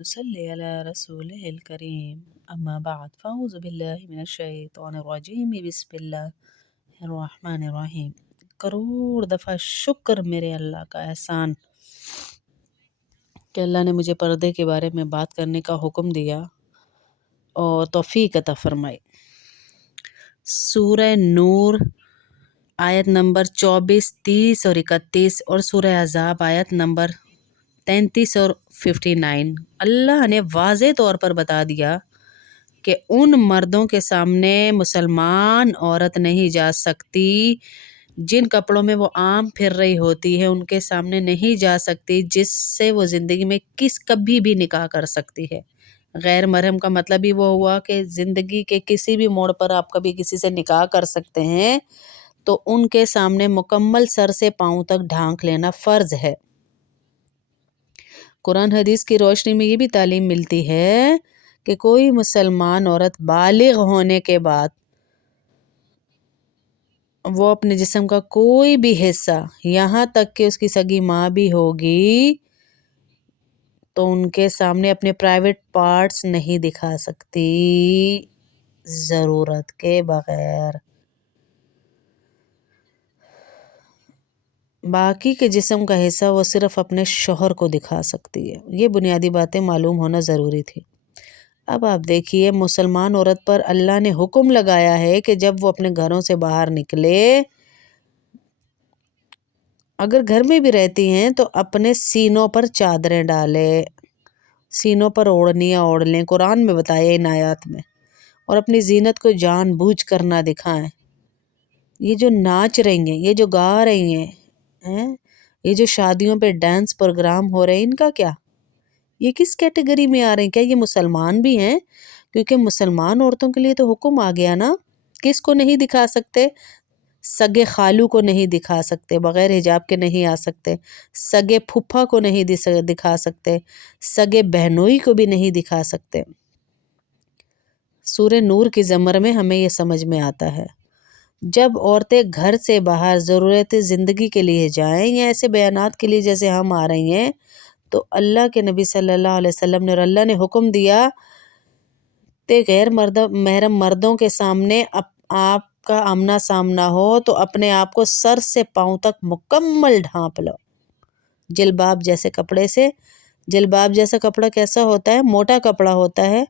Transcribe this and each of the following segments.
نصلي على رسوله الكريم أما بعد فأعوذ بالله من الشیطان الرجیم بسم اللہ الرحمن الرحیم۔ کروڑ دفعہ شکر میرے اللہ کا احسان کہ اللہ نے مجھے پردے کے بارے میں بات کرنے کا حکم دیا اور توفیق عطا فرمائی۔ سورہ نور آیت نمبر 24، 30 اور 31 اور سورہ احزاب آیت نمبر 33 اور 59۔ اللہ نے واضح طور پر بتا دیا کہ ان مردوں کے سامنے مسلمان عورت نہیں جا سکتی جن کپڑوں میں وہ عام پھر رہی ہوتی ہے، ان کے سامنے نہیں جا سکتی جس سے وہ زندگی میں کبھی بھی نکاح کر سکتی ہے۔ غیر محرم کا مطلب ہی وہ ہوا کہ زندگی کے کسی بھی موڑ پر آپ کبھی کسی سے نکاح کر سکتے ہیں، تو ان کے سامنے مکمل سر سے پاؤں تک ڈھانک لینا فرض ہے۔ قرآن حدیث کی روشنی میں یہ بھی تعلیم ملتی ہے کہ کوئی مسلمان عورت بالغ ہونے کے بعد وہ اپنے جسم کا کوئی بھی حصہ، یہاں تک کہ اس کی سگی ماں بھی ہوگی، تو ان کے سامنے اپنے پرائیویٹ پارٹس نہیں دکھا سکتی ضرورت کے بغیر۔ باقی کے جسم کا حصہ وہ صرف اپنے شوہر کو دکھا سکتی ہے۔ یہ بنیادی باتیں معلوم ہونا ضروری تھی۔ اب آپ دیکھیے، مسلمان عورت پر اللہ نے حکم لگایا ہے کہ جب وہ اپنے گھروں سے باہر نکلے، اگر گھر میں بھی رہتی ہیں تو اپنے سینوں پر چادریں ڈالے، سینوں پر اوڑھنیاں اوڑھ لیں، قرآن میں بتایا ان آیات میں، اور اپنی زینت کو جان بوجھ کر نہ دکھائیں۔ یہ جو ناچ رہی ہیں، یہ جو گا رہی ہیں، یہ جو شادیوں پہ ڈانس پروگرام ہو رہے ہیں، ان کا کیا؟ یہ کس کیٹیگری میں آ رہے ہیں؟ کیا یہ مسلمان بھی ہیں؟ کیونکہ مسلمان عورتوں کے لیے تو حکم آ گیا نا، کس کو نہیں دکھا سکتے؟ سگے خالو کو نہیں دکھا سکتے، بغیر حجاب کے نہیں آ سکتے، سگے پھپھا کو نہیں دکھا سکتے، سگے بہنوئی کو بھی نہیں دکھا سکتے۔ سورہ نور کی زمر میں ہمیں یہ سمجھ میں آتا ہے۔ جب عورتیں گھر سے باہر ضرورت زندگی کے لیے جائیں یا ایسے بیانات کے لیے جیسے ہم آ رہی ہیں، تو اللہ کے نبی صلی اللہ علیہ وسلم نے اور اللہ نے حکم دیا کہ غیر محرم مردوں کے سامنے آپ کا آمنا سامنا ہو تو اپنے آپ کو سر سے پاؤں تک مکمل ڈھانپ لو، جلباب جیسے کپڑے سے۔ جلباب جیسا کپڑا کیسا ہوتا ہے؟ موٹا کپڑا ہوتا ہے،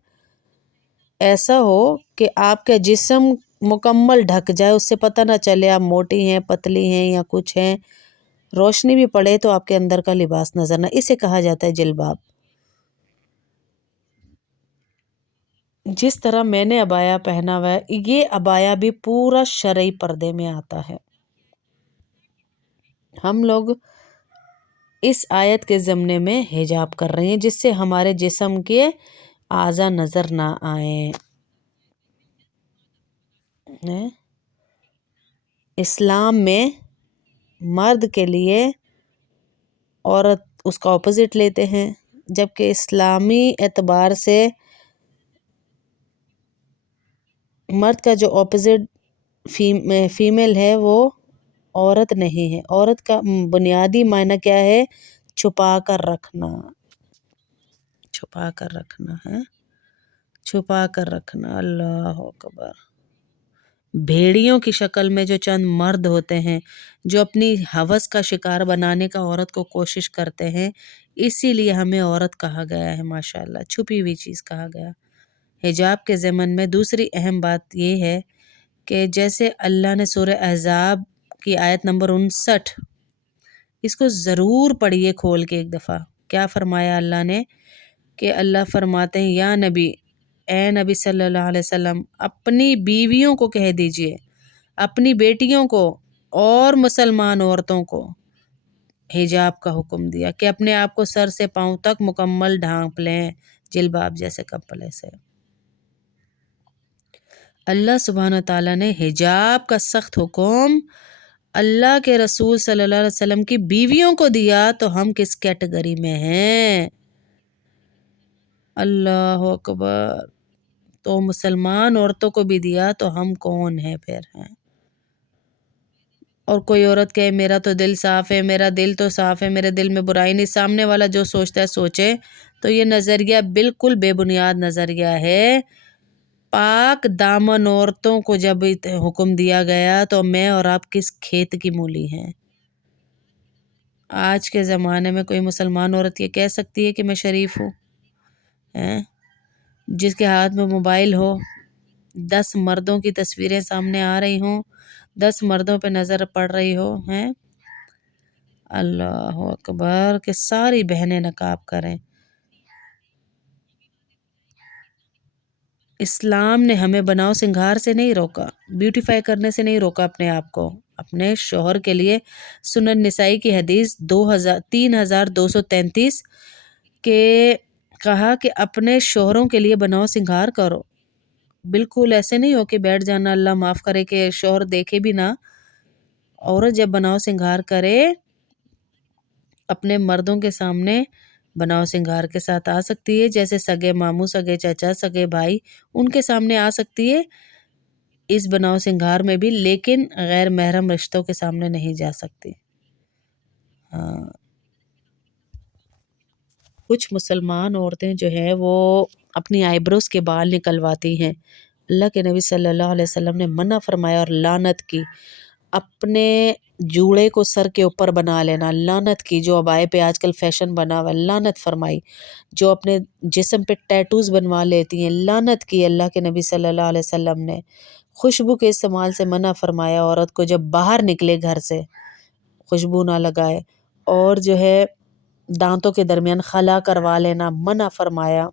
ایسا ہو کہ آپ کا جسم مکمل ڈھک جائے، اس سے پتہ نہ چلے آپ موٹی ہیں، پتلی ہیں یا کچھ ہیں، روشنی بھی پڑے تو آپ کے اندر کا لباس نظر نہ، اسے کہا جاتا ہے جلباب۔ جس طرح میں نے عبایا پہنا ہوا ہے، یہ عبایا بھی پورا شرعی پردے میں آتا ہے۔ ہم لوگ اس آیت کے ضمن میں حجاب کر رہے ہیں جس سے ہمارے جسم کے اعضاء نظر نہ آئیں۔ اسلام میں مرد کے لیے عورت اس کا اپوزٹ لیتے ہیں، جبکہ اسلامی اعتبار سے مرد کا جو اپوزٹ فیمیل ہے وہ عورت نہیں ہے۔ عورت کا بنیادی معنی کیا ہے؟ چھپا کر رکھنا، چھپا کر رکھنا ہے، چھپا کر رکھنا۔ اللہ اکبر۔ بھیڑیوں کی شکل میں جو چند مرد ہوتے ہیں جو اپنی ہوس کا شکار بنانے کا عورت کو کوشش کرتے ہیں، اسی لیے ہمیں عورت کہا گیا ہے، ماشاءاللہ چھپی ہوئی چیز کہا گیا۔ حجاب کے ضمن میں دوسری اہم بات یہ ہے کہ جیسے اللہ نے سورہ احزاب کی آیت نمبر 59، اس کو ضرور پڑھیے کھول کے ایک دفعہ۔ کیا فرمایا اللہ نے؟ کہ اللہ فرماتے ہیں، یا نبی، اے نبی صلی اللہ علیہ وسلم، اپنی بیویوں کو کہہ دیجئے، اپنی بیٹیوں کو اور مسلمان عورتوں کو حجاب کا حکم دیا کہ اپنے آپ کو سر سے پاؤں تک مکمل ڈھانپ لیں جلباب جیسے کپڑے سے۔ اللہ سبحانہ تعالیٰ نے حجاب کا سخت حکم اللہ کے رسول صلی اللہ علیہ وسلم کی بیویوں کو دیا، تو ہم کس کیٹیگری میں ہیں؟ اللہ اکبر۔ تو مسلمان عورتوں کو بھی دیا تو ہم کون ہیں پھر ہیں؟ اور کوئی عورت کہے میرا تو دل صاف ہے، میرا دل تو صاف ہے، میرے دل میں برائی نہیں، سامنے والا جو سوچتا ہے سوچے، تو یہ نظریہ بالکل بے بنیاد نظریہ ہے۔ پاک دامن عورتوں کو جب حکم دیا گیا تو میں اور آپ کس کھیت کی مولی ہیں؟ آج کے زمانے میں کوئی مسلمان عورت یہ کہہ سکتی ہے کہ میں شریف ہوں؟ جس کے ہاتھ میں موبائل ہو، 10 مردوں کی تصویریں سامنے آ رہی ہوں، 10 مردوں پہ نظر پڑ رہی ہو، اللہ اکبر، کہ ساری بہنیں نقاب کریں۔ اسلام نے ہمیں بناؤ سنگھار سے نہیں روکا، بیوٹیفائی کرنے سے نہیں روکا اپنے آپ کو۔ اپنے شوہر کے لیے سنن نسائی کی حدیث 3233 کے کہا کہ اپنے شوہروں کے لیے بناؤ سنگھار کرو۔ بالکل ایسے نہیں ہو کہ بیٹھ جانا، اللہ معاف کرے کہ شوہر دیکھے بھی نہ۔ عورت جب بناؤ سنگھار کرے اپنے مردوں کے سامنے بناؤ سنگھار کے ساتھ آ سکتی ہے، جیسے سگے ماموں، سگے چچا، سگے بھائی ان کے سامنے آ سکتی ہے اس بناؤ سنگھار میں بھی، لیکن غیر محرم رشتوں کے سامنے نہیں جا سکتی۔ کچھ مسلمان عورتیں جو ہیں وہ اپنی آئی بروز کے بال نکلواتی ہیں۔ اللہ کے نبی صلی اللہ علیہ وسلم نے منع فرمایا اور لعنت کی۔ اپنے جوڑے کو سر کے اوپر بنا لینا، لعنت کی۔ جو ابائے پہ آج کل فیشن بنا ہوا، لعنت فرمائی۔ جو اپنے جسم پہ ٹیٹوز بنوا لیتی ہیں، لعنت کی اللہ کے نبی صلی اللہ علیہ وسلم نے۔ خوشبو کے استعمال سے منع فرمایا، عورت کو جب باہر نکلے گھر سے خوشبو نہ لگائے۔ اور جو ہے دانتوں کے درمیان خلا کروا لینا منع فرمایا۔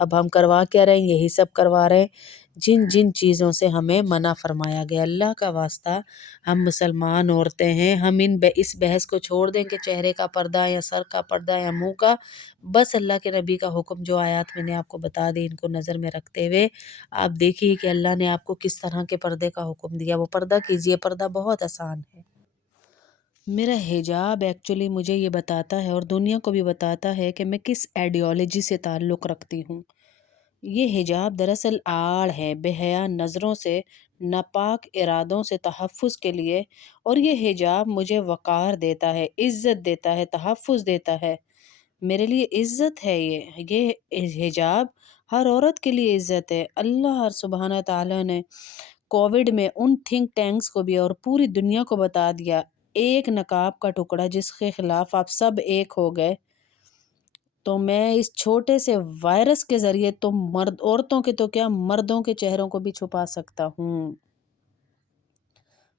اب ہم کروا کیا رہے ہیں؟ یہی سب کروا رہے ہیں جن جن چیزوں سے ہمیں منع فرمایا گیا۔ اللہ کا واسطہ ہم مسلمان عورتیں ہیں، ہم اس بحث کو چھوڑ دیں کہ چہرے کا پردہ یا سر کا پردہ یا منہ کا۔ بس اللہ کے نبی کا حکم جو آیات میں نے آپ کو بتا دی، ان کو نظر میں رکھتے ہوئے آپ دیکھیے کہ اللہ نے آپ کو کس طرح کے پردے کا حکم دیا، وہ پردہ کیجئے۔ پردہ بہت آسان ہے۔ میرا حجاب ایکچولی مجھے یہ بتاتا ہے اور دنیا کو بھی بتاتا ہے کہ میں کس ایڈیالوجی سے تعلق رکھتی ہوں۔ یہ حجاب دراصل آڑ ہے بے حیا نظروں سے، ناپاک ارادوں سے تحفظ کے لیے، اور یہ حجاب مجھے وقار دیتا ہے، عزت دیتا ہے، تحفظ دیتا ہے۔ میرے لیے عزت ہے یہ حجاب ہر عورت کے لیے عزت ہے۔ اللہ سبحانہ تعالیٰ نے کووڈ میں ان تھنک ٹینکس کو بھی اور پوری دنیا کو بتا دیا، ایک نقاب کا ٹکڑا جس کے خلاف آپ سب ایک ہو گئے، تو میں اس چھوٹے سے وائرس کے ذریعے تو عورتوں کے تو کیا مردوں کے چہروں کو بھی چھپا سکتا ہوں۔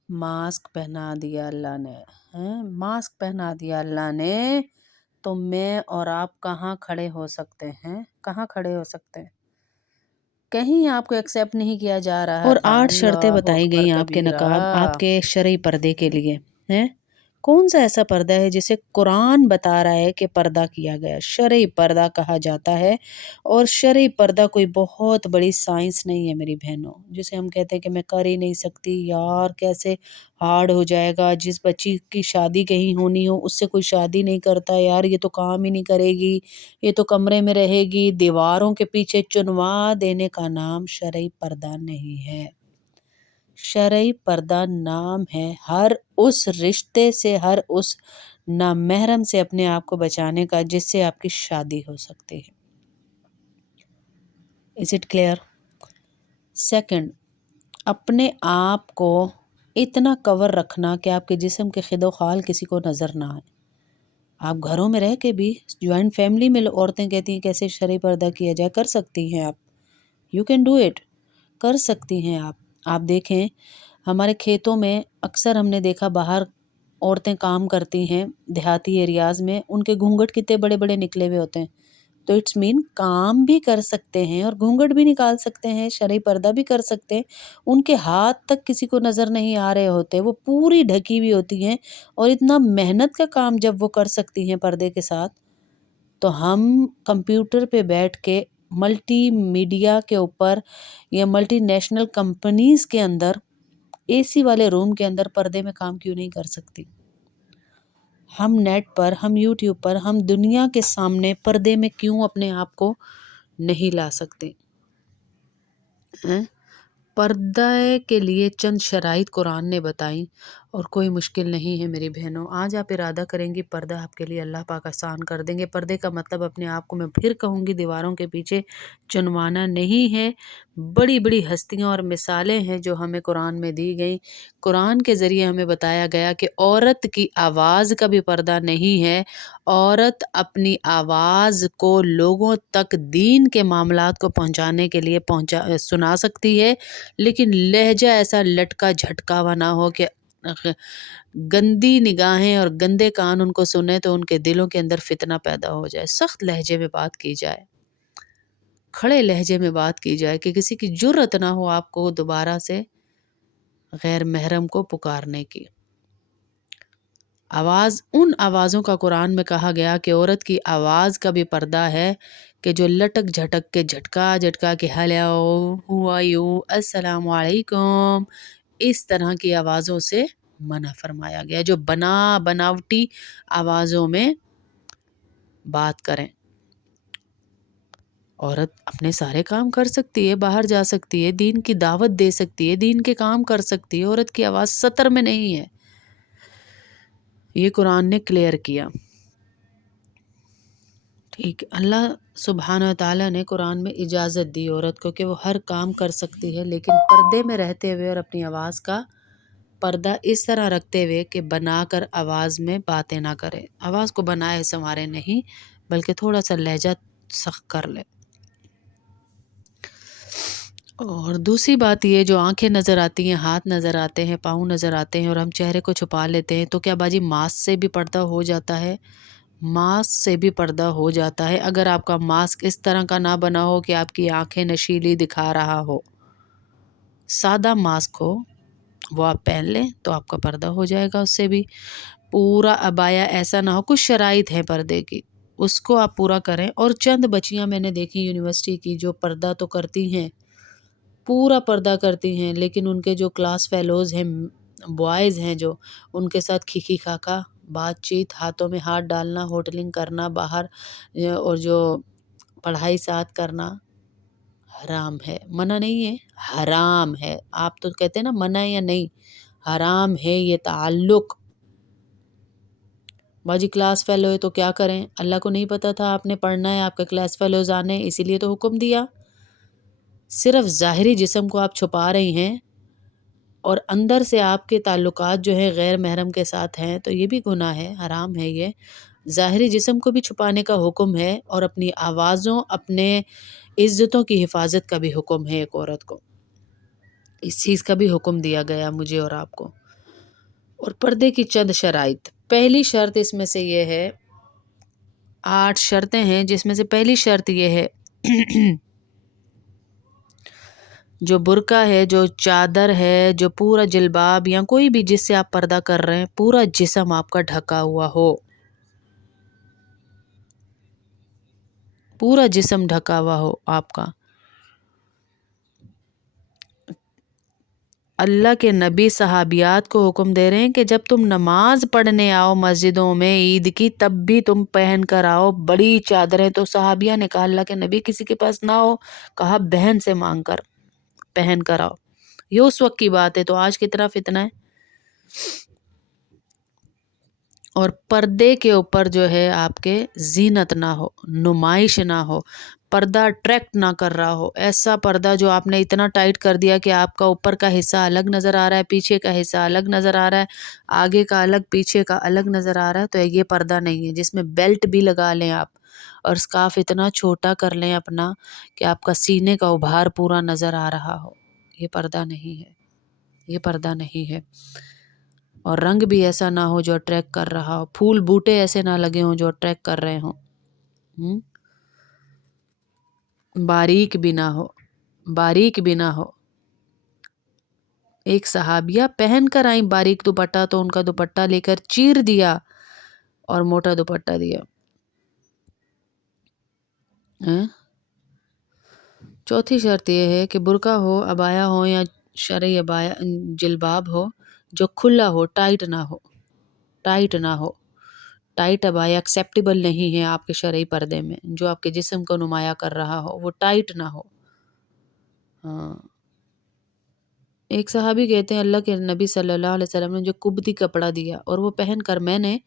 ماسک پہنا دیا اللہ نے، ماسک پہنا دیا اللہ نے، تو میں اور آپ کہاں کھڑے ہو سکتے ہیں؟ کہاں کھڑے ہو سکتے ہیں؟ کہیں آپ کو ایکسیپٹ نہیں کیا جا رہا اور تھا۔ 8 شرطیں اللہ بتائی اکبر گئیں آپ کے کبیرہ۔ نقاب، آپ کے شرعی پردے کے لیے ہیں۔ کون سا ایسا پردہ ہے جسے قرآن بتا رہا ہے کہ پردہ کیا گیا؟ شرعی پردہ کہا جاتا ہے، اور شرعی پردہ کوئی بہت بڑی سائنس نہیں ہے میری بہنوں، جسے ہم کہتے ہیں کہ میں کر ہی نہیں سکتی یار، کیسے ہارڈ ہو جائے گا۔ جس بچی کی شادی کہیں ہونی ہو اس سے کوئی شادی نہیں کرتا یار، یہ تو کام ہی نہیں کرے گی، یہ تو کمرے میں رہے گی۔ دیواروں کے پیچھے چنوا دینے کا نام شرعی پردہ نہیں ہے۔ شرعی پردہ نام ہے ہر اس رشتے سے، ہر اس نامحرم سے اپنے آپ کو بچانے کا جس سے آپ کی شادی ہو سکتی ہے۔ Is it clear؟ سیکنڈ، اپنے آپ کو اتنا کور رکھنا کہ آپ کے جسم کے خد و خال کسی کو نظر نہ آئے۔ آپ گھروں میں رہ کے بھی، جوائنٹ فیملی میں عورتیں کہتی ہیں کیسے شرعی پردہ کیا جائے، کر سکتی ہیں آپ، یو کین ڈو اٹ، کر سکتی ہیں آپ۔ آپ دیکھیں ہمارے کھیتوں میں اکثر ہم نے دیکھا باہر عورتیں کام کرتی ہیں دیہاتی ایریاز میں، ان کے گھونگھٹ کتنے بڑے بڑے نکلے ہوئے ہوتے ہیں، تو اٹس مین کام بھی کر سکتے ہیں اور گھونگھٹ بھی نکال سکتے ہیں، شرعی پردہ بھی کر سکتے ہیں۔ ان کے ہاتھ تک کسی کو نظر نہیں آ رہے ہوتے، وہ پوری ڈھکی ہوئی ہوتی ہیں، اور اتنا محنت کا کام جب وہ کر سکتی ہیں پردے کے ساتھ، تو ہم کمپیوٹر پہ بیٹھ کے ملٹی میڈیا کے اوپر یا ملٹی نیشنل کمپنیز کے اندر اے سی والے روم کے اندر پردے میں کام کیوں نہیں کر سکتی؟ ہم نیٹ پر، ہم یوٹیوب پر، ہم دنیا کے سامنے پردے میں کیوں اپنے آپ کو نہیں لا سکتے؟ پردے کے لیے چند شرائط قرآن نے بتائیں، اور کوئی مشکل نہیں ہے میری بہنوں. آج آپ ارادہ کریں گی پردہ آپ کے لیے اللہ پاک آسان کر دیں گے. پردے کا مطلب اپنے آپ کو میں پھر کہوں گی دیواروں کے پیچھے چنوانا نہیں ہے. بڑی بڑی ہستیاں اور مثالیں ہیں جو ہمیں قرآن میں دی گئیں. قرآن کے ذریعے ہمیں بتایا گیا کہ عورت کی آواز کا بھی پردہ نہیں ہے. عورت اپنی آواز کو لوگوں تک دین کے معاملات کو پہنچانے کے لیے سنا سکتی ہے، لیکن لہجہ ایسا لٹکا جھٹکاوا نہ ہو کہ گندی نگاہیں اور گندے کان ان کو سنے تو ان کے دلوں کے اندر فتنہ پیدا ہو جائے. سخت لہجے میں بات کی جائے، کھڑے لہجے میں بات کی جائے کہ کسی کی جرأت نہ ہو آپ کو دوبارہ سے غیر محرم کو پکارنے کی. ان آوازوں کا قرآن میں کہا گیا کہ عورت کی آواز کا بھی پردہ ہے کہ جو لٹک جھٹک کے جھٹکا کے ہیلو ہو آر یو السلام علیکم اس طرح کی آوازوں سے منع فرمایا گیا، جو بناوٹی آوازوں میں بات کریں. عورت اپنے سارے کام کر سکتی ہے، باہر جا سکتی ہے، دین کی دعوت دے سکتی ہے، دین کے کام کر سکتی ہے. عورت کی آواز سطر میں نہیں ہے، یہ قرآن نے کلیئر کیا. ٹھیک، اللہ سبحانہ و تعالیٰ نے قرآن میں اجازت دی عورت کو کہ وہ ہر کام کر سکتی ہے، لیکن پردے میں رہتے ہوئے اور اپنی آواز کا پردہ اس طرح رکھتے ہوئے کہ بنا کر آواز میں باتیں نہ کرے. آواز کو بنائے سنوارے نہیں، بلکہ تھوڑا سا لہجہ سخت کر لے. اور دوسری بات یہ، جو آنکھیں نظر آتی ہیں، ہاتھ نظر آتے ہیں، پاؤں نظر آتے ہیں اور ہم چہرے کو چھپا لیتے ہیں، تو کیا باجی ماسک سے بھی پردہ ہو جاتا ہے؟ ماسک سے بھی پردہ ہو جاتا ہے، اگر آپ کا ماسک اس طرح کا نہ بنا ہو کہ آپ کی آنکھیں نشیلی دکھا رہا ہو. سادہ ماسک ہو وہ آپ پہن لیں تو آپ کا پردہ ہو جائے گا. اس سے بھی پورا عبایا ایسا نہ ہو. کچھ شرائط ہیں پردے کی، اس کو آپ پورا کریں. اور چند بچیاں میں نے دیکھی یونیورسٹی کی جو پردہ تو کرتی ہیں، پورا پردہ کرتی ہیں، لیکن ان کے جو کلاس فیلوز ہیں، بوائز ہیں، جو ان کے ساتھ کھیکی کھاکا بات چیت، ہاتھوں میں ہاتھ ڈالنا، ہوٹلنگ کرنا باہر، اور جو پڑھائی ساتھ کرنا حرام ہے. منع نہیں ہے، حرام ہے. آپ تو کہتے ہیں نا منع یا نہیں، حرام ہے یہ تعلق. باجی کلاس فیلو ہے تو کیا کریں؟ اللہ کو نہیں پتا تھا آپ نے پڑھنا ہے، آپ کے کلاس فیلوز آنے، اسی لیے تو حکم دیا. صرف ظاہری جسم کو آپ چھپا رہی ہیں اور اندر سے آپ کے تعلقات جو ہے غیر محرم کے ساتھ ہیں، تو یہ بھی گناہ ہے، حرام ہے یہ. ظاہری جسم کو بھی چھپانے کا حکم ہے اور اپنی آوازوں، اپنے عزتوں کی حفاظت کا بھی حکم ہے. ایک عورت کو اس چیز کا بھی حکم دیا گیا مجھے اور آپ کو. اور پردے کی چند شرائط. پہلی شرط اس میں سے یہ ہے، 8 شرطیں ہیں جس میں سے پہلی شرط یہ ہے جو برقع ہے، جو چادر ہے، جو پورا جلباب یا کوئی بھی جس سے آپ پردہ کر رہے ہیں، پورا جسم آپ کا ڈھکا ہوا ہو. پورا جسم ڈھکا ہوا ہو آپ کا. اللہ کے نبی صحابیات کو حکم دے رہے ہیں کہ جب تم نماز پڑھنے آؤ مسجدوں میں عید کی، تب بھی تم پہن کر آؤ بڑی چادریں. تو صحابیہ نے کہا اللہ کے نبی کسی کے پاس نہ ہو، کہا بہن سے مانگ کر پہن کر آؤ. یہ اس وقت کی بات ہے، تو آج کتنا فتنہ ہے. اور پردے کے اوپر جو ہے آپ کے زینت نہ ہو، نمائش نہ ہو، پردہ اٹریکٹ نہ کر رہا ہو. ایسا پردہ جو آپ نے اتنا ٹائٹ کر دیا کہ آپ کا اوپر کا حصہ الگ نظر آ رہا ہے، پیچھے کا حصہ الگ نظر آ رہا ہے، آگے کا الگ، پیچھے کا الگ نظر آ رہا ہے، تو یہ پردہ نہیں ہے. جس میں بیلٹ بھی لگا لیں آپ اور اسکارف اتنا چھوٹا کر لیں اپنا کہ آپ کا سینے کا ابھار پورا نظر آ رہا ہو، یہ پردہ نہیں ہے، یہ پردہ نہیں ہے. اور رنگ بھی ایسا نہ ہو جو اٹریکٹ کر رہا ہو، پھول بوٹے ایسے نہ لگے ہوں جو اٹریکٹ کر رہے ہوں. باریک بھی نہ ہو، باریک بھی نہ ہو. ایک صحابیہ پہن کر آئیں باریک دوپٹہ، تو ان کا دوپٹہ لے کر چیر دیا اور موٹا دوپٹہ دیا. چوتھی شرط یہ ہے کہ برقع ہو، عبایا ہو یا شرعی عبایا جلباب ہو جو کھلا ہو، ٹائٹ نہ ہو. ٹائٹ نہ ہو. ٹائٹ عبایا ایکسیپٹیبل نہیں ہے آپ کے شرعی پردے میں. جو آپ کے جسم کو نمایاں کر رہا ہو وہ ٹائٹ نہ ہو. ہاں، ایک صحابی کہتے ہیں اللہ کے نبی صلی اللہ علیہ وسلم نے جو قبطی کپڑا دیا اور وہ پہن کر میں نے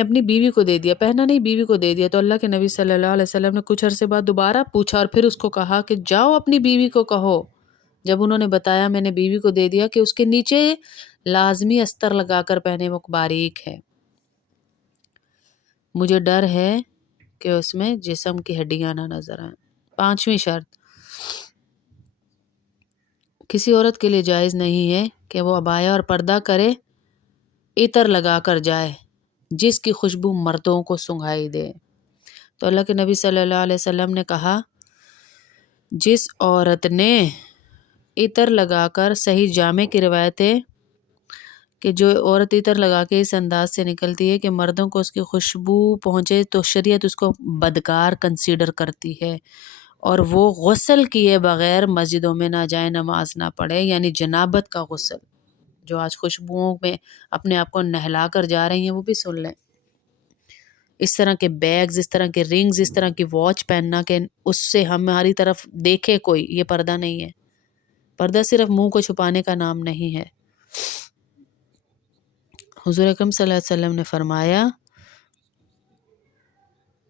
اپنی بیوی کو دے دیا، پہنا نہیں بیوی کو دے دیا، تو اللہ کے نبی صلی اللہ علیہ وسلم نے کچھ عرصے بعد دوبارہ پوچھا اور پھر اس کو کہا کہ جاؤ اپنی بیوی کو کہو، جب انہوں نے بتایا میں نے بیوی کو دے دیا، کہ اس کے نیچے لازمی استر لگا کر پہنے، وہ باریک ہے، مجھے ڈر ہے کہ اس میں جسم کی ہڈیاں نہ نظر آئیں۔ 5ویں شرط، کسی عورت کے لیے جائز نہیں ہے کہ وہ عبایا اور پردہ کرے، عطر لگا کر جائے جس کی خوشبو مردوں کو سنگھائی دے۔ تو اللہ کے نبی صلی اللہ علیہ وسلم نے کہا جس عورت نے عطر لگا کر، صحیح جامع کی روایت ہے کہ جو عورت عطر لگا کے اس انداز سے نکلتی ہے کہ مردوں کو اس کی خوشبو پہنچے تو شریعت اس کو بدکار کنسیڈر کرتی ہے، اور وہ غسل کیے بغیر مسجدوں میں نہ جائے، نماز نہ پڑھے، یعنی جنابت کا غسل، جو آج خوشبوؤں میں اپنے آپ کو نہلا کر جا رہی ہیں وہ بھی سن لیں۔ اس طرح کے بیگز، اس طرح کے رنگز، اس طرح کی واچ پہننا کہ اس سے ہماری طرف دیکھے کوئی، یہ پردہ نہیں ہے۔ پردہ صرف منہ کو چھپانے کا نام نہیں ہے۔ حضور اکرم صلی اللہ علیہ وسلم نے فرمایا،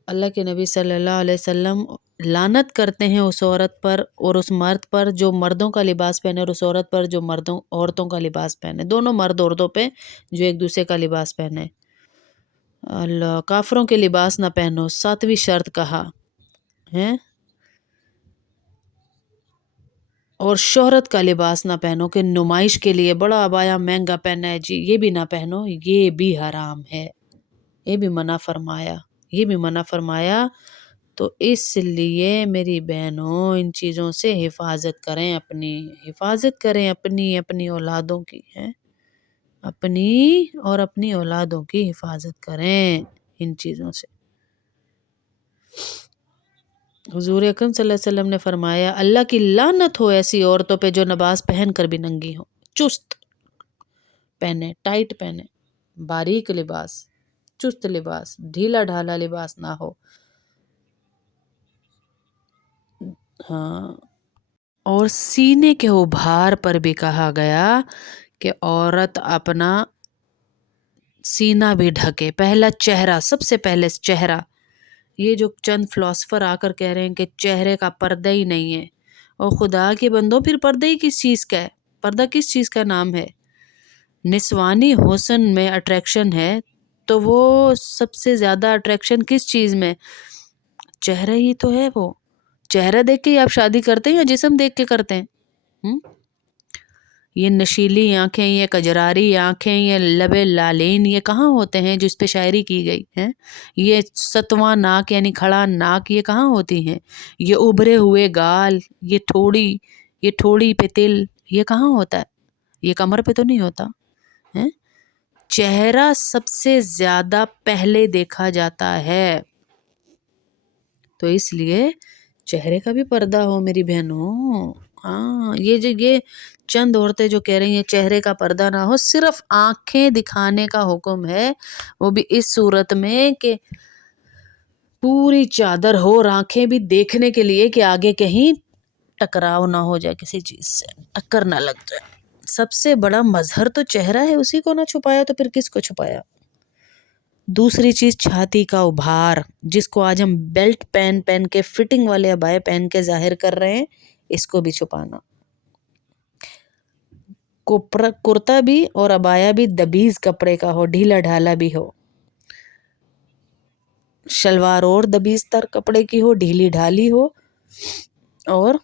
اللہ کے نبی صلی اللہ علیہ وسلم لعنت کرتے ہیں اس عورت پر اور اس مرد پر جو مردوں کا لباس پہنے، اور اس عورت پر جو عورتوں کا لباس پہنے، دونوں مرد عورتوں پہ جو ایک دوسرے کا لباس پہنے۔ اللہ، کافروں کے لباس نہ پہنو، 7ویں شرط کہا ہے، اور شہرت کا لباس نہ پہنو کہ نمائش کے لیے بڑا عبایا مہنگا پہنا ہے جی، یہ بھی نہ پہنو، یہ بھی حرام ہے، یہ بھی منع فرمایا، یہ بھی منع فرمایا۔ تو اس لیے میری بہنوں ان چیزوں سے حفاظت کریں، اپنی اولادوں کی ہے، اپنی اور اپنی اولادوں کی حفاظت کریں ان چیزوں سے۔ حضور اکرم صلی اللہ علیہ وسلم نے فرمایا اللہ کی لعنت ہو ایسی عورتوں پہ جو نماز پہن کر بھی ننگی ہو، چست پہنے، ٹائٹ پہنے، باریک لباس، چست لباس، ڈھیلا ڈھالا لباس نہ ہو۔ ہاں، اور سینے کے ابھار پر بھی کہا گیا کہ عورت اپنا سینہ بھی ڈھکے، پہلا چہرہ، سب سے پہلے چہرہ۔ یہ جو چند فلاسفر آ کر کہہ رہے ہیں کہ چہرے کا پردہ ہی نہیں ہے، اور خدا کے بندوں پھر پردہ ہی کس چیز کا ہے؟ پردہ کس چیز کا نام ہے؟ نسوانی حسن میں اٹریکشن ہے تو وہ سب سے زیادہ اٹریکشن کس چیز میں؟ چہرہ ہی تو ہے۔ وہ چہرہ دیکھ کے ہی آپ شادی کرتے ہیں یا جسم دیکھ کے کرتے ہیں؟ یہ نشیلی آنکھیں، یہ کجراری آنکھیں، یہ لب لالین، یہ کہاں ہوتے ہیں جو اس پہ شاعری کی گئی ہے؟ یہ ستواں ناک یعنی کھڑا ناک، یہ کہاں ہوتی ہیں؟ یہ ابھرے ہوئے گال، یہ ٹھوڑی پہ تل، یہ کہاں ہوتا ہے؟ یہ کمر پہ تو نہیں ہوتا ہے۔ چہرہ سب سے زیادہ پہلے دیکھا جاتا ہے، تو اس لیے چہرے کا بھی پردہ ہو میری بہنوں۔ ہاں، یہ چند عورتیں جو کہہ رہی ہیں چہرے کا پردہ نہ ہو، صرف آنکھیں دکھانے کا حکم ہے، وہ بھی اس صورت میں کہ پوری چادر ہو اور آنکھیں بھی دیکھنے کے لیے کہ آگے کہیں ٹکراؤ نہ ہو جائے، کسی چیز سے ٹکر نہ لگ جائے۔ سب سے بڑا مظہر تو چہرہ ہے، اسی کو نہ چھپایا تو پھر کس کو چھپایا؟ دوسری چیز چھاتی کا ابھار، جس کو آج ہم بیلٹ پہن کے فٹنگ والے عبائے پہن کے ظاہر کر رہے ہیں، اس کو بھی چھپانا۔ کرتا بھی اور عبایا بھی دبیز کپڑے کا ہو، ڈھیلا ڈھالا بھی ہو، شلوار اور دبیز تر کپڑے کی ہو، ڈھیلی ڈھالی ہو، اور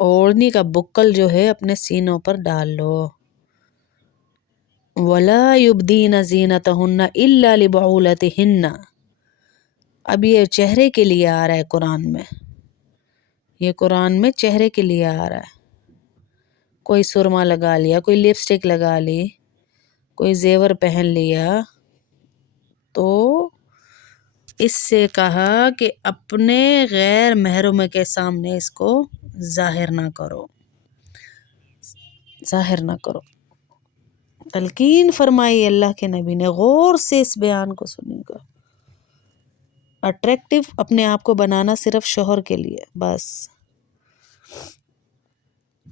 اوڑھنی کا بکل جو ہے اپنے سینوں پر ڈال لو۔ وَلَا يُبْدِينَ زِينَتَهُنَّ إِلَّا لِبُعُولَتِهِنَّ۔ اب یہ چہرے کے لیے آ رہا ہے قرآن میں، یہ قرآن میں چہرے کے لیے آ رہا ہے۔ کوئی سرما لگا لیا، کوئی لپسٹک لگا لی، کوئی زیور پہن لیا، تو اس سے کہا کہ اپنے غیر محرم کے سامنے اس کو ظاہر نہ کرو، ظاہر نہ کرو۔ تلقین فرمائی اللہ کے نبی نے، غور سے اس بیان کو سنی گا۔ اٹریکٹیو اپنے آپ کو بنانا صرف شوہر کے لیے بس،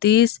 30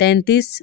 33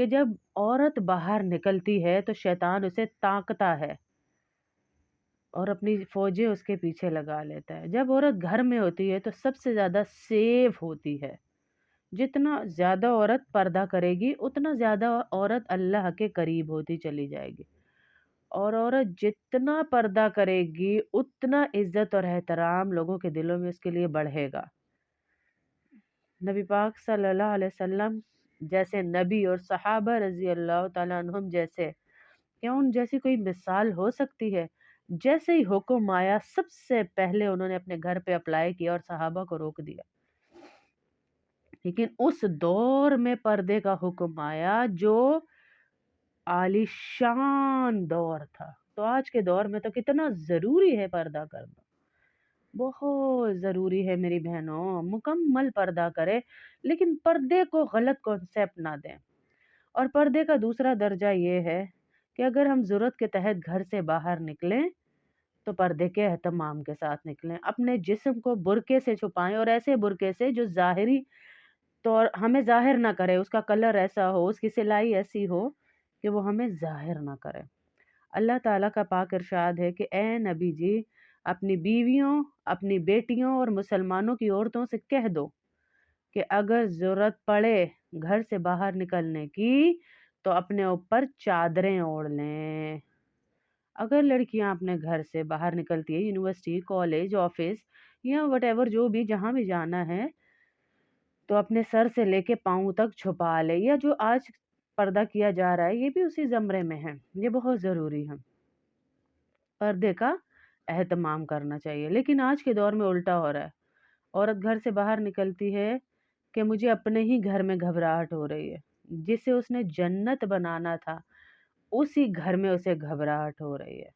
کہ جب عورت باہر نکلتی ہے تو شیطان اسے تاکتا ہے اور اپنی فوجیں اس کے پیچھے لگا لیتا ہے. جب عورت گھر میں ہوتی ہے تو سب سے زیادہ سیف ہوتی ہے. جتنا زیادہ عورت پردہ کرے گی اتنا زیادہ عورت اللہ کے قریب ہوتی چلی جائے گی، اور عورت جتنا پردہ کرے گی اتنا عزت اور احترام لوگوں کے دلوں میں اس کے لیے بڑھے گا. نبی پاک صلی اللہ علیہ وسلم جیسے نبی اور صحابہ رضی اللہ تعالیٰ عنہم جیسے، کیا ان جیسی کوئی مثال ہو سکتی ہے؟ جیسے ہی حکم آیا سب سے پہلے انہوں نے اپنے گھر پہ اپلائی کیا اور صحابہ کو روک دیا. لیکن اس دور میں پردے کا حکم آیا جو عالی شان دور تھا. تو آج کے دور میں تو کتنا ضروری ہے پردہ کرنا، بہت ضروری ہے میری بہنوں. مکمل پردہ کرے، لیکن پردے کو غلط کانسیپٹ نہ دیں. اور پردے کا دوسرا درجہ یہ ہے کہ اگر ہم ضرورت کے تحت گھر سے باہر نکلیں تو پردے کے اہتمام کے ساتھ نکلیں. اپنے جسم کو برقعے سے چھپائیں، اور ایسے برقعے سے جو ظاہری طور ہمیں ظاہر نہ کرے، اس کا کلر ایسا ہو، اس کی سلائی ایسی ہو کہ وہ ہمیں ظاہر نہ کرے. اللہ تعالیٰ کا پاک ارشاد ہے کہ اے نبی جی، اپنی بیویوں، اپنی بیٹیوں اور مسلمانوں کی عورتوں سے کہہ دو کہ اگر ضرورت پڑے گھر سے باہر نکلنے کی تو اپنے اوپر چادریں اوڑھ لیں. اگر لڑکیاں اپنے گھر سے باہر نکلتی ہے، یونیورسٹی، کالج، آفس یا وٹ ایور، جو بھی جہاں بھی جانا ہے، تو اپنے سر سے لے کے پاؤں تک چھپا لے. یا جو آج پردہ کیا جا رہا ہے یہ بھی اسی زمرے میں ہے. یہ بہت ضروری ہے، پردے کا اہتمام کرنا چاہیے. لیکن آج کے دور میں الٹا ہو رہا ہے. عورت گھر سے باہر نکلتی ہے کہ مجھے اپنے ہی گھر میں گھبراہٹ ہو رہی ہے. جسے اس نے جنت بنانا تھا اسی گھر میں اسے گھبراہٹ ہو رہی ہے.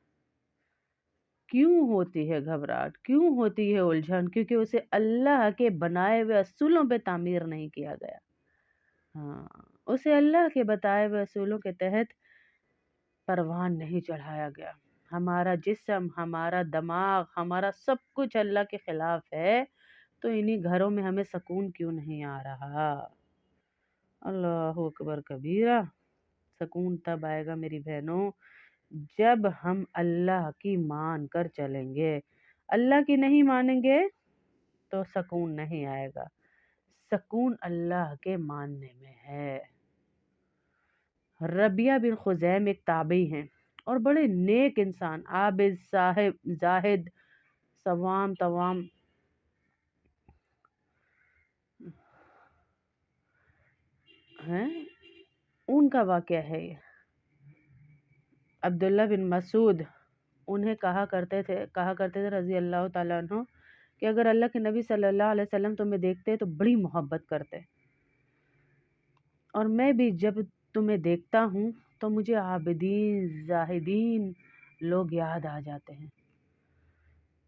کیوں ہوتی ہے گھبراہٹ؟ کیوں ہوتی ہے الجھن؟ کیونکہ اسے اللہ کے بنائے ہوئے اصولوں پہ تعمیر نہیں کیا گیا. ہاں، اسے اللہ کے بتائے ہوئے اصولوں کے تحت پروان نہیں چڑھایا گیا. ہمارا جسم، ہمارا دماغ، ہمارا سب کچھ اللہ کے خلاف ہے، تو انہی گھروں میں ہمیں سکون کیوں نہیں آ رہا؟ اللہ اکبر کبیرہ. سکون تب آئے گا میری بہنوں جب ہم اللہ کی مان کر چلیں گے. اللہ کی نہیں مانیں گے تو سکون نہیں آئے گا. سکون اللہ کے ماننے میں ہے. ربیہ بن خزیم ایک تابعی ہیں اور بڑے نیک انسان، عابد، صاحب، زاہد، صوام، توام ہیں. ان کا واقعہ ہے یہ. عبداللہ بن مسعود انہیں کہا کرتے تھے رضی اللہ تعالیٰ عنہ کہ اگر اللہ کے نبی صلی اللہ علیہ وسلم تمہیں دیکھتے تو بڑی محبت کرتے، اور میں بھی جب تمہیں دیکھتا ہوں تو مجھے عابدین، زاہدین لوگ یاد آ جاتے ہیں.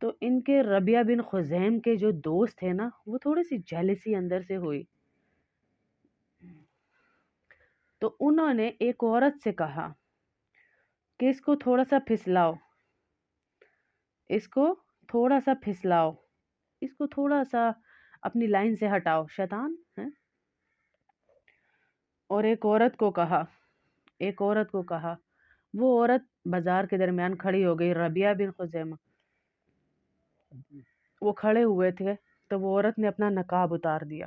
تو ان کے ربیہ بن خزیم کے جو دوست ہیں نا، وہ تھوڑی سی جیلسی اندر سے ہوئی. تو انہوں نے ایک عورت سے کہا کہ اس کو تھوڑا سا پھسلاؤ، اس کو تھوڑا سا پھسلاؤ، اس کو تھوڑا سا اپنی لائن سے ہٹاؤ، شیطان ہے. اور ایک عورت کو کہا. وہ عورت بازار کے درمیان کھڑی ہو گئی. ربیہ بن خزیمہ وہ کھڑے ہوئے تھے تو وہ عورت نے اپنا نقاب اتار دیا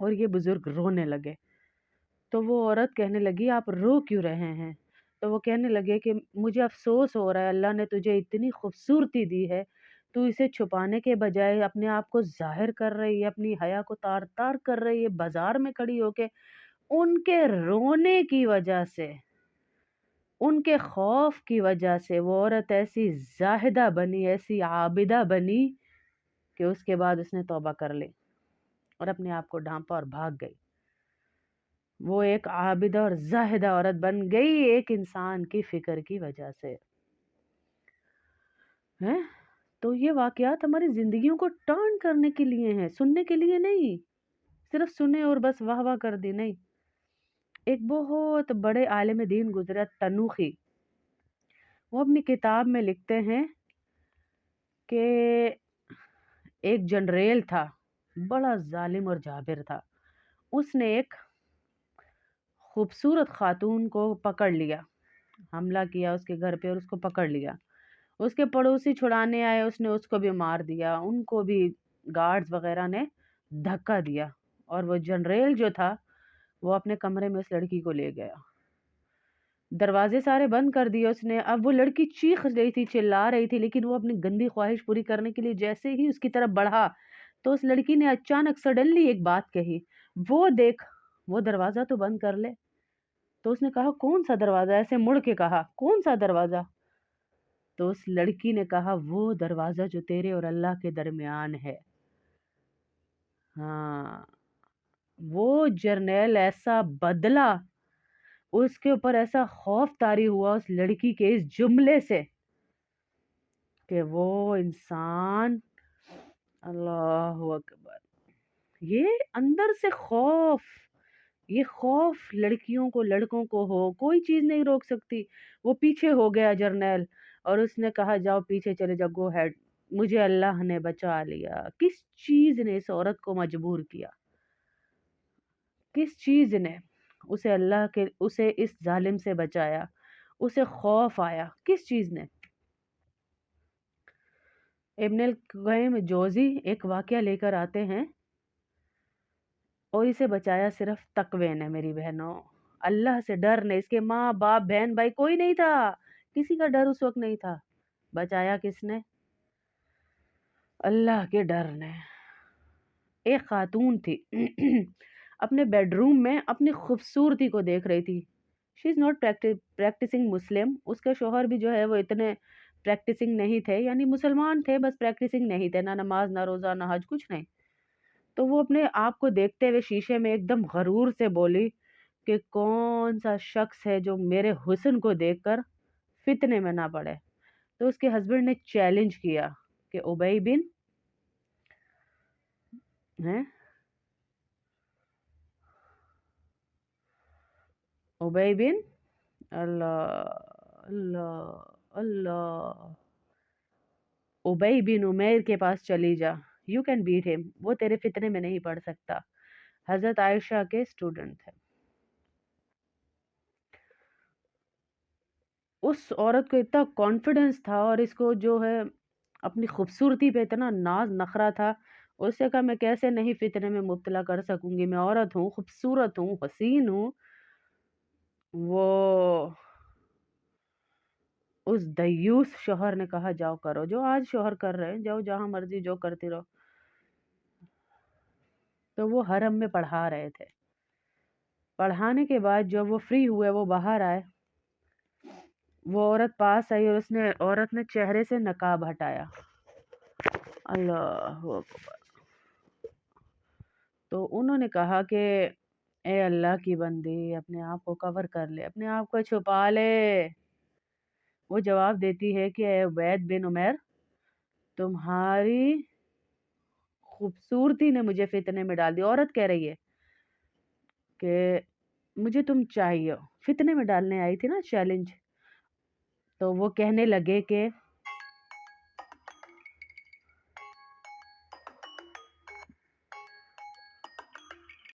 اور یہ بزرگ رونے لگے. تو وہ عورت کہنے لگی آپ رو کیوں رہے ہیں؟ تو وہ کہنے لگے کہ مجھے افسوس ہو رہا ہے، اللہ نے تجھے اتنی خوبصورتی دی ہے، تو اسے چھپانے کے بجائے اپنے آپ کو ظاہر کر رہی ہے، اپنی حیا کو تار تار کر رہی ہے بازار میں کھڑی ہو کے. ان کے رونے کی وجہ سے، ان کے خوف کی وجہ سے وہ عورت ایسی زاہدہ بنی، ایسی عابدہ بنی کہ اس کے بعد اس نے توبہ کر لی اور اپنے آپ کو ڈھانپا اور بھاگ گئی. وہ ایک عابدہ اور زاہدہ عورت بن گئی ایک انسان کی فکر کی وجہ سے. تو یہ واقعات ہماری زندگیوں کو ٹرن کرنے کے لیے ہیں، سننے کے لیے نہیں. صرف سنے اور بس واہ واہ کر دی نہیں. ایک بہت بڑے عالم دین گزرے تنوخی، وہ اپنی کتاب میں لکھتے ہیں کہ ایک جنریل تھا، بڑا ظالم اور جابر تھا. اس نے ایک خوبصورت خاتون کو پکڑ لیا، حملہ کیا اس کے گھر پہ اور اس کو پکڑ لیا۔ اس کے پڑوسی چھڑانے آئے، اس نے اس کو بھی مار دیا، ان کو بھی گارڈز وغیرہ نے دھکا دیا، اور وہ جنریل جو تھا وہ اپنے کمرے میں اس لڑکی کو لے گیا، دروازے سارے بند کر دیے اس نے۔ اب وہ لڑکی چیخ رہی تھی، چلا رہی تھی، لیکن وہ اپنی گندی خواہش پوری کرنے کے لیے جیسے ہی اس کی طرف بڑھا تو اس لڑکی نے اچانک سڈنلی ایک بات کہی، وہ دیکھ، وہ دروازہ تو بند کر لے۔ تو اس نے کہا کون سا دروازہ؟ ایسے مڑ کے کہا کون سا دروازہ؟ تو اس لڑکی نے کہا وہ دروازہ جو تیرے اور اللہ کے درمیان ہے۔ ہاں، وہ جرنیل ایسا بدلا، اس کے اوپر ایسا خوف طاری ہوا اس لڑکی کے اس جملے سے کہ وہ انسان، اللہ اکبر، یہ اندر سے خوف، یہ خوف لڑکیوں کو لڑکوں کو ہو، کوئی چیز نہیں روک سکتی۔ وہ پیچھے ہو گیا جرنیل، اور اس نے کہا جاؤ پیچھے چلے جاؤ، گو ہیڈ، مجھے اللہ نے بچا لیا۔ کس چیز نے اس عورت کو مجبور کیا؟ کس چیز نے اسے اس ظالم سے بچایا؟ اسے خوف آیا کس چیز نے؟ ابن القیم جوزی ایک واقعہ لے کر آتے ہیں، اور اسے بچایا صرف تقوی نے میری بہنوں، اللہ سے ڈر نے۔ اس کے ماں باپ بہن بھائی کوئی نہیں تھا، کسی کا ڈر اس وقت نہیں تھا، بچایا کس نے؟ اللہ کے ڈر نے۔ ایک خاتون تھی اپنے بیڈ روم میں اپنی خوبصورتی کو دیکھ رہی تھی، شی از ناٹ پریکٹسنگ مسلم، اس کے شوہر بھی جو ہے وہ اتنے پریکٹسنگ نہیں تھے، یعنی مسلمان تھے بس پریکٹسنگ نہیں تھے، نہ نماز نہ روزہ نہ حج، کچھ نہیں۔ تو وہ اپنے آپ کو دیکھتے ہوئے شیشے میں ایک دم غرور سے بولی کہ کون سا شخص ہے جو میرے حسن کو دیکھ کر فتنے میں نہ پڑے۔ تو اس کے ہسبینڈ نے چیلنج کیا کہ ابی بن اللہ اللہ اللہ ابی بن عمیر کے پاس چلی جا، یو کین بیٹ ہم، وہ تیرے فتنے میں نہیں پڑ سکتا۔ حضرت عائشہ کے اسٹوڈنٹ تھے۔ اس عورت کو اتنا کانفیڈنس تھا، اور اس کو جو ہے اپنی خوبصورتی پہ اتنا ناز نخرا تھا، اس سے کہا میں کیسے نہیں فتنے میں مبتلا کر سکوں گی، میں عورت ہوں، خوبصورت ہوں، حسین ہوں۔ وہ اس دیوس شوہر نے کہا جاؤ کرو جو آج شوہر کر رہے ہیں، جاؤ جہاں مرضی جو کرتی رہو۔ تو وہ حرم میں پڑھا رہے تھے، پڑھانے کے بعد جب وہ فری ہوئے، وہ باہر آئے، وہ عورت پاس آئی، اور عورت نے چہرے سے نقاب ہٹایا، اللہ اکبر۔ تو انہوں نے کہا کہ اے اللہ کی بندی، اپنے آپ کو کور کر لے، اپنے آپ کو چھپا لے۔ وہ جواب دیتی ہے کہ اے عبید بن عمیر، تمہاری خوبصورتی نے مجھے فتنے میں ڈال دی۔ عورت کہہ رہی ہے کہ مجھے تم چاہیے، فتنے میں ڈالنے آئی تھی نا، چیلنج۔ تو وہ کہنے لگے کہ